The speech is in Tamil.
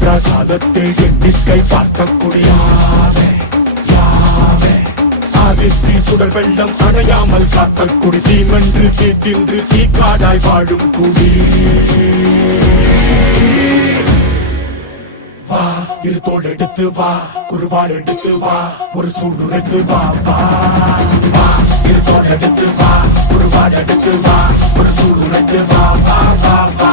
தோன்றா காலத்தில் எண்ணிக்கை பார்க்கக்கூடியாவே ஆதித்தில் சுடர் வெள்ளம் அணையாமல் காத்த குடி தீமென்று தீ தின்று தீக்காடாய் வாழும் குடி வா இரு தோள் எடுத்து வா குருவாள் எடுத்து வா ஒரு சூடுரைத்து வா வா வா இரு தோள் எடுத்து வா குருவாள் எடுத்து வா ஒரு சூடுரைத்து வா வா வா வா